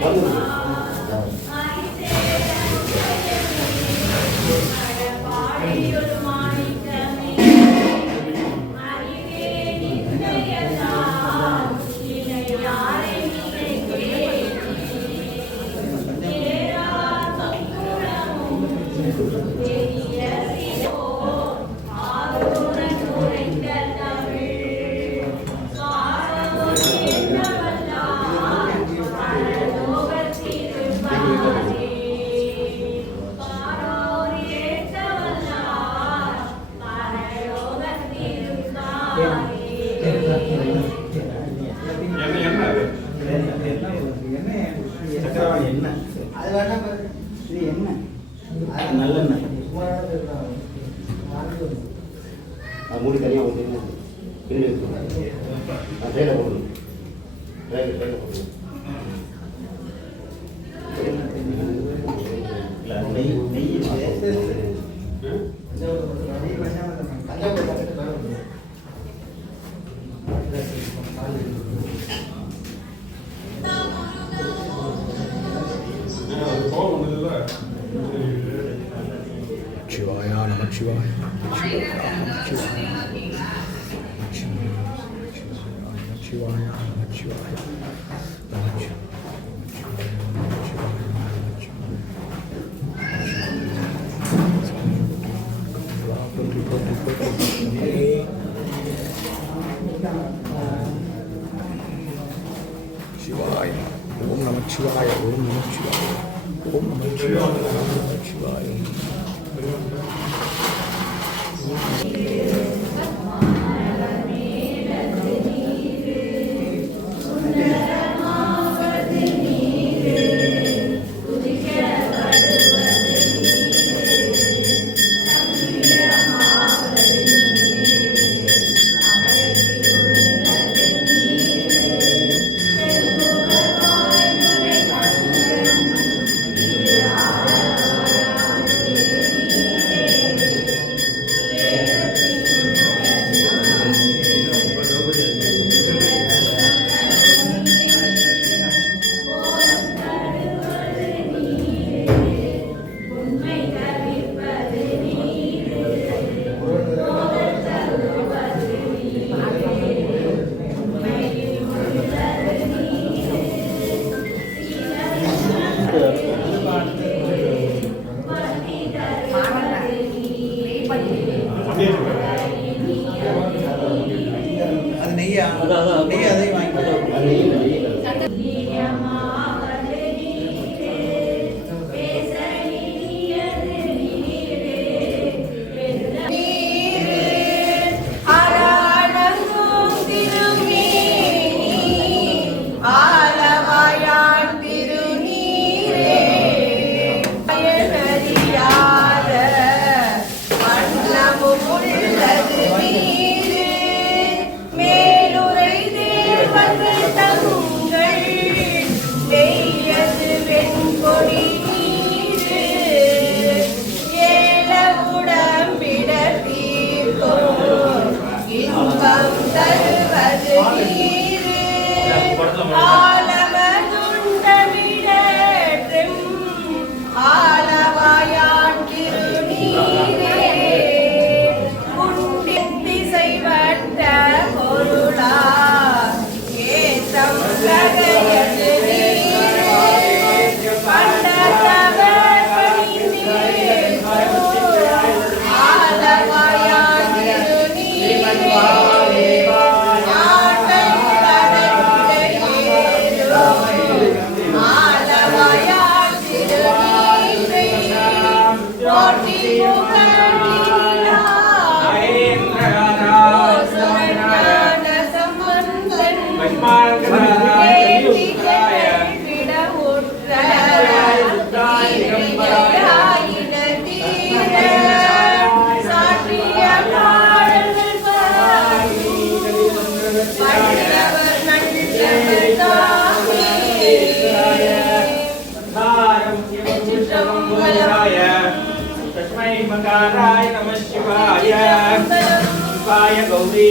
맞는 거예요. ಆ ಮೂರು ಕಲಿಯ ಹೋಗ್ತೀನಿ ಇಲ್ಲಿ ಟ್ರೈನ್ ಹೋಗೋದು ಟ್ರೈನ್ ಟ್ರೈನ್ ಹೋಗೋದು Chivaya, Om Namah Chivaya, Om Namah Chivaya, मकाराय नमः शिवाय शिवाय गौरी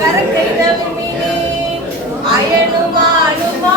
கரக்கை மீனே அயனுமானுமா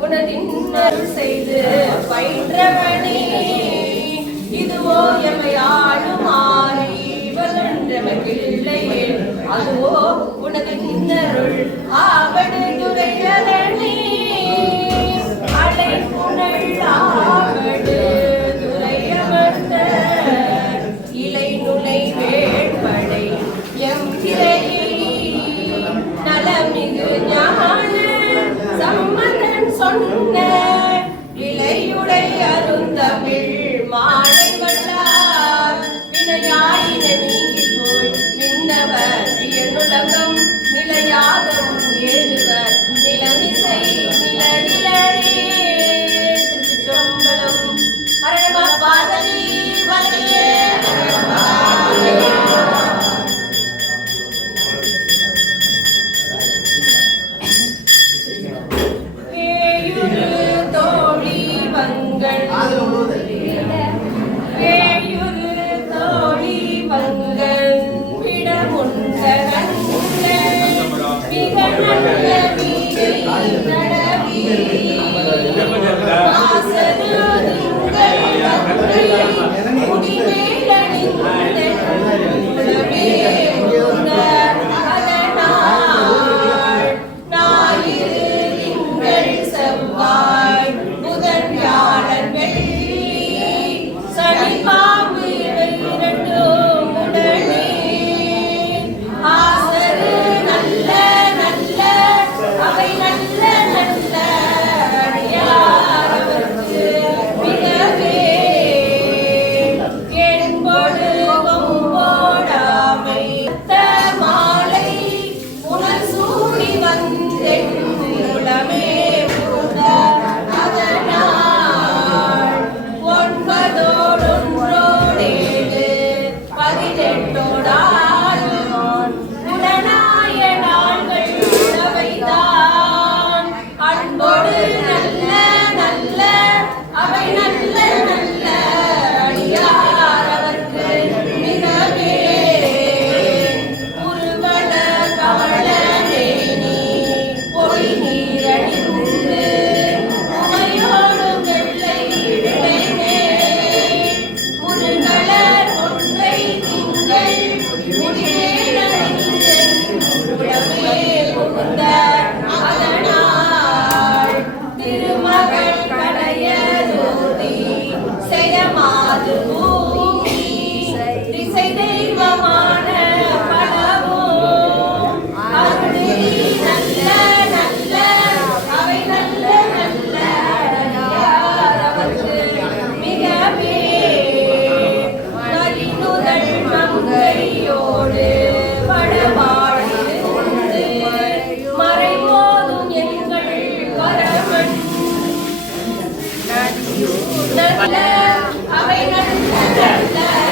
உனதின்னருள் செய்து பயின்றவனே. இதுவோ எமை ஆளும் ஆறை வலன்றமக்கு இல்லையே அதுவோ உனது நின்னருள் ஆவடு துறையதன் சொன்ன விலையுடை அருந்தமிழ் பரமன் நல்ல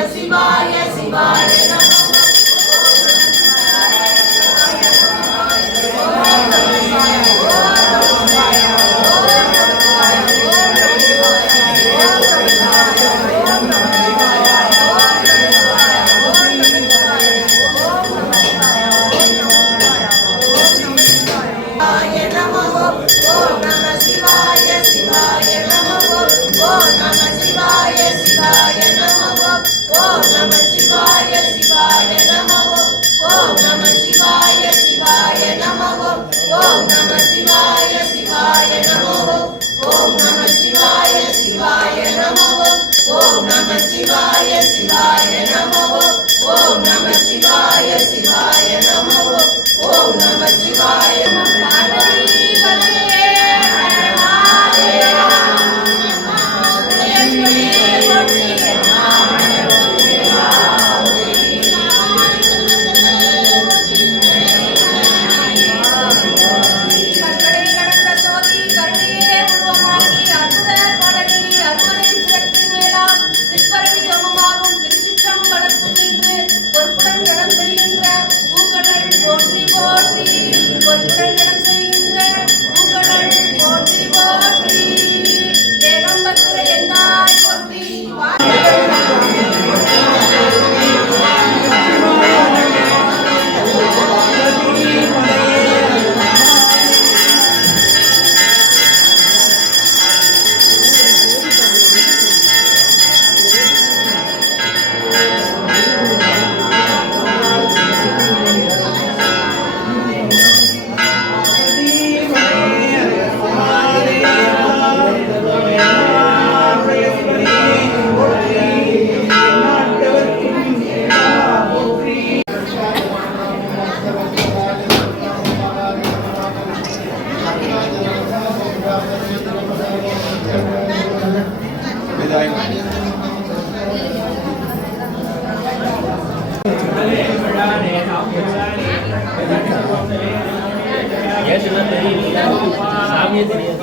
நம சிவாய சிவாய நமோ சிவாய சாமியே தெரியாது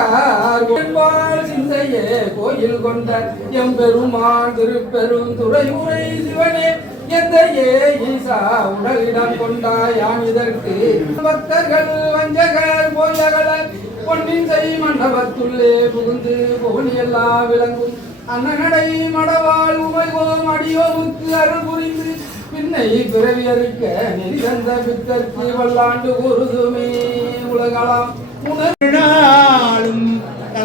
கொண்டார் வாழ் சிந்தையே கோயில் கொண்டார் எம்பெருமான் திருப்பெரும் துறைமுறை சிவனே எந்தையே ஈசா உடலிடம் கொண்டாய் யான் இதற்கு. பக்தர்கள் வஞ்சகர் போயகல பொன்னின் செய் மண்டபத்துள்ளே புகுந்து புகழியல்லா விளங்கும். அன்னநடை மடவாள் உமைகோம் அடியோமுக்கு அருள் புரிந்து பின்னை பிறவி அறுக்க நெறிதந்த பித்தற்கு வல்லாண்டு குருதுமே உலகலாம் உணர்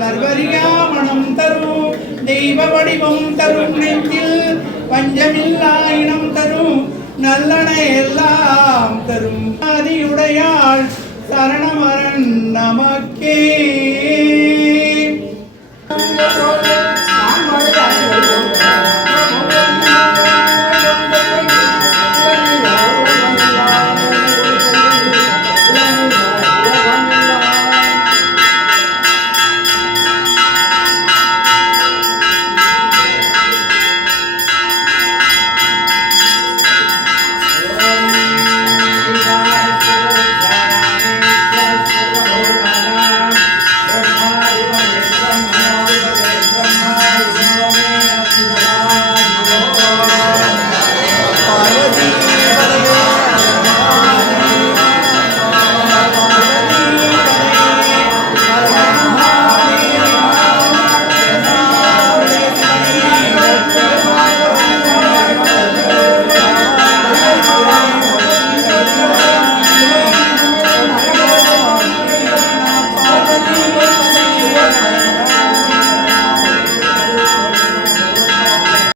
தளர்வரியா மனம் தரும் தெய்வ வடிவம் தரும் நெஞ்சில் பஞ்சமில்லா இனம் தரும் நல்லன எல்லாம் தரும். ஆதியுடையாள் சரணமரன் நமக்கே.